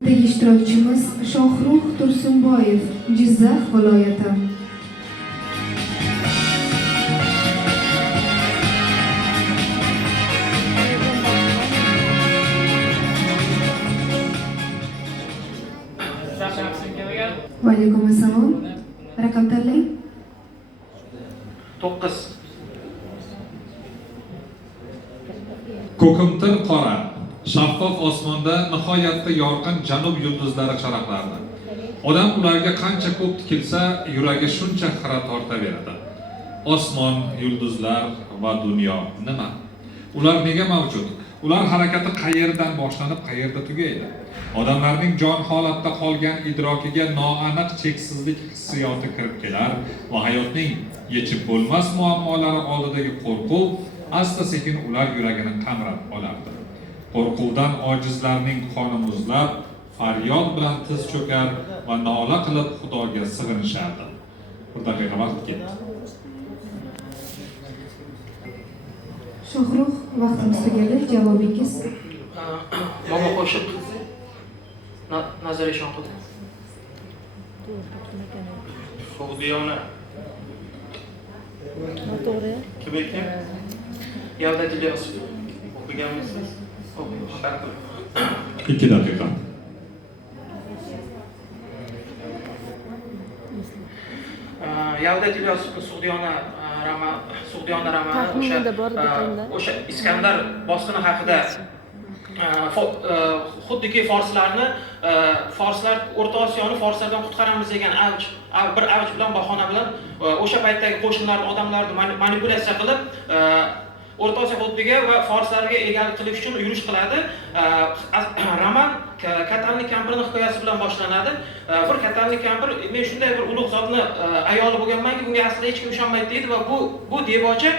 Ishtirokchimiz Shohrux Tursunboyev, Jizzax viloyati. Va alaykum assalom. Raqam tanlang. 9. Ko'kimtir qora, shaffof osmonda nihoyatda yorqin janub yulduzlari charaqlardi. Odam ularga qancha ko'p tikilsa, yuragi shuncha xira tortaveradi. Osmon, yulduzlar va dunyo nima? Ular nega mavjud? Ular harakati qayerdan boshlanib, qayerda tugaydi? Odamlarning jon holatda qolgan idrokiga noaniq cheksizlik hissiyoti kirib kelar va hayotning yechib bo'lmas muammolari oldidagi qo'rquv asta-sekin ular yuragini qamrab olardi. Qo'rquvdan ojizlarning qoni muzlab, faryod bilan tiz cho'kar va nola qilib Xudoga sig'inishardi. Bir daqiqa vaqt ketdi. Shohrux, vaqtimiz tugadi. Javobingiz? Momo qo'shiq. Nazariy Shonqudi. Sug'diyona. To'g'ri. Kim ekan? Yavdat Ilyosov. O'qiganmisiz? Sharqi. 2 daqiqa. Yavdat Ilyosovning Sug'diyona romani o'sha Iskandar bosqini haqida xuddiki forslar O'rta Osiyoni forslardan qutqaramiz degan bir avj bilan bahona bilan o'sha paytdagi qo'shinlarni odamlarni manipulyatsiya qilib O'rta Osiyo hududiga va forslarga egalik qilish uchun yurish qiladi. Roman Katalnik kampirning hikoyasi bilan boshlanadi. Bir Katalnik kampir, men shunday bir ulug' zotni ayoli bo'lganmanki, bunga aslida hech kim ishonmaydi deydi va bu debochi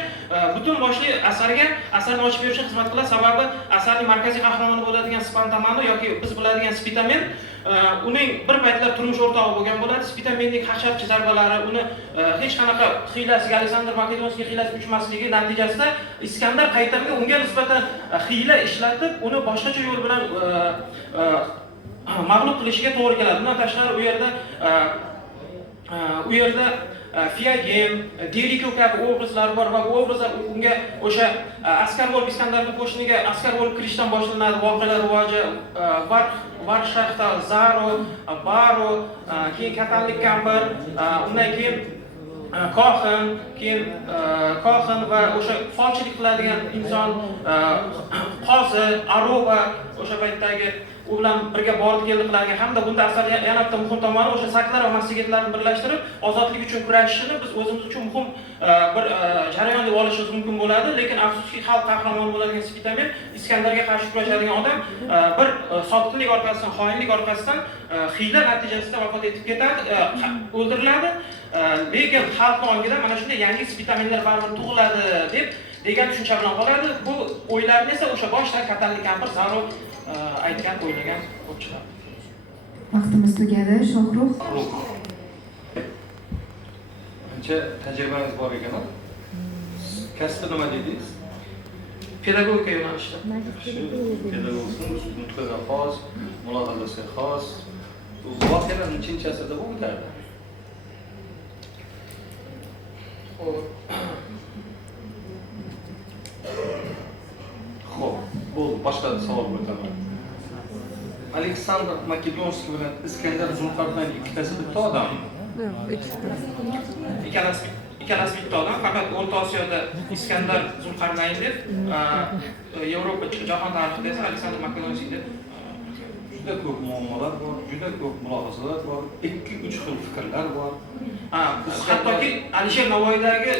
butun boshli asarni ochib berishga xizmat qiladi. Sababi asarning markaziy qahramoni bo'ladigan Spantamano yoki biz biladigan Spitamen uning bir paytlar turmush o'rtog'i bo'lgan bo'ladi. Spitamenning hasharchi zarbalari uni hech qanaqa hiylasiga, Aleksandr Makedonskiy hiylasi uchmasligi natijasida Iskandar qaytarilgan unga nisbatan hiyla ishlatib, uni boshqacha yo'l bilan mag'lub qilishiga to'g'ri keladi. Bundan tashqari u yerda Fiyagen, Deriko kabi obrazlar bor va bu obrazlar unga o'sha askar bo'lib Iskandarning qo'shiniga askar bo'lib kirishdan boshlanadi voqealar rivoji. Varshahta, Zaro, Baro, keyin Katalnik kampir, undan keyin Kohin va o'sha folchilik qiladigan inson Qozi, Arova o'sha paytdagi u bilan birga borib keldi qiladigan hamda bunda asarda yana bitta muhim tomoni o'sha saklar va masjidlarni birlashtirib ozodlik uchun kurashishni biz o'zimiz uchun muhim bir jarayon deb olishimiz mumkin bo'ladi. Lekin afsuski xalq qahramoni bo'ladigan Spitamen Iskandarga qarshi kurashadigan odam bir sodiqlik orqasidan, xoinlik orqasidan hiyla natijasida vafot etib ketadi, o'ldiriladi. Lekin xalqning ongida mana shunday yangi Spitamenlar baribir tug'iladi degan tushuncha bilan qoladi. Bu o'ylarni esa o'sha boshdan Katalnik kampir Zaro aytgan, o'ylagan ko'pchilar. Vaqtimiz tugadi. Shohrux. Ancha tajribangiz bor ekan. Kasbi nima dedingiz? Pedagogika yo'nalishida. Pedagogsiz, nutqiga xos, mulohazasiga xos. Bu voqealar nechinchi asrda bo'lib o'tadi? Xo'p, bo'ldi. Boshqa savol o'taman. Aleksandr Makedonskiy bilan Iskandar Zulqarnayn ikkitasi bitta odammi? Yo'q, ikkita. Ikkalasi bitta odam, faqat O'rta Osiyoda Iskandar Zulqarnayn deb, Yevropa jahon tarixida esa Aleksandr Makedonskiy deb Juda ko'p muammolar bor, juda ko'p mulohazalar bor, 2-3 xil fikrlar bor. Hattoki Alisher Navoiydagi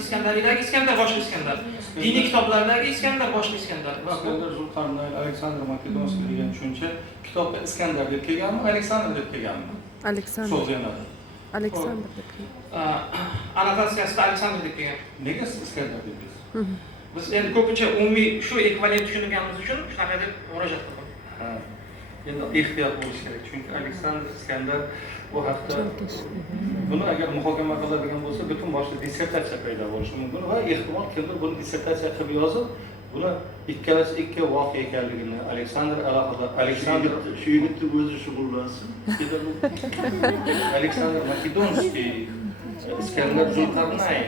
Iskandariyadagi Iskandar boshqa Iskandar, diniy kitoblardagi Iskandar boshqa Iskandar. Iskandar Zulqarnayn, Aleksandr Makedonskiy degan tushuncha kitobda Iskandar deb kelganmi, Aleksandr deb kelganmi? Aleksandr. So'zlanadi. Aleksandr deb kelgan. Annotatsiyasida Aleksandr deb kelgan. Nega Iskandar dedingiz? Biz endi ko'pincha umumiy shu ekvivalent tushunganimiz uchun shunaqa deb murojaat qildim. Endi ehtiyot bo'lish kerak, chunki Aleksandr Iskandar bu haqda buni agar muhokama qiladigan bo'lsa, butun boshli dissertatsiya paydo bo'lishi mumkin va ehtimol kimdir buni dissertatsiya qilib yozib, Buni ikkalasi ikki voqea ekanligini Aleksandr alohida Aleksandr Shu yigitni o'zi shug'ullansin. Aleksandr Makedonskiy, Iskandar Zulqarnayn,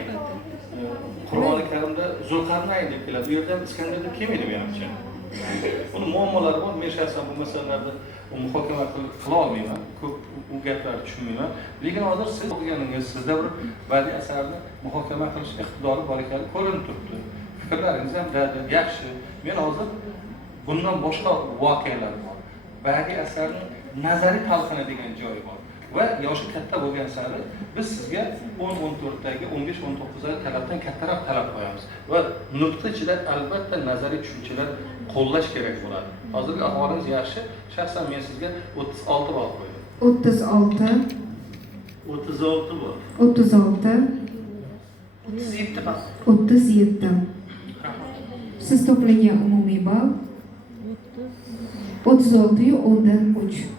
Qur'oni Karimda Zulqarnayn deb keladi. Bu yerda ham Iskandar deb kelmaydi menimcha. Buni muammolari bor. Men shaxsan bu masalalarda muhokama qila olmayman. Ko'p u gaplarni tushunmayman. Lekin hozir siz o'qiganingiz, sizda bir badiiy asarni muhokama qilish iqtidori bor ekani ko'rinib turibdi. Fikrlaringiz ham yaxshi. Men hozir bundan boshqa voqealar bor. Badiiy asarning nazariy talqini degan joyi bor. Va yoshi katta bo'lgan sari biz sizga 10-14dagi, 15-19dagi talabdan kattaroq talab qo'yamiz. Va nuqta ichida albatta nazariy tushunchalar qo'llash kerak bo'ladi. Hozirgi ahvolingiz yaxshi. Shaxsan men sizga 36 ball qo'ydim. 36, 36 bor. 36, 37 ball. 37. Siz to'plagan umumiy ball 36 yu 10dan 3.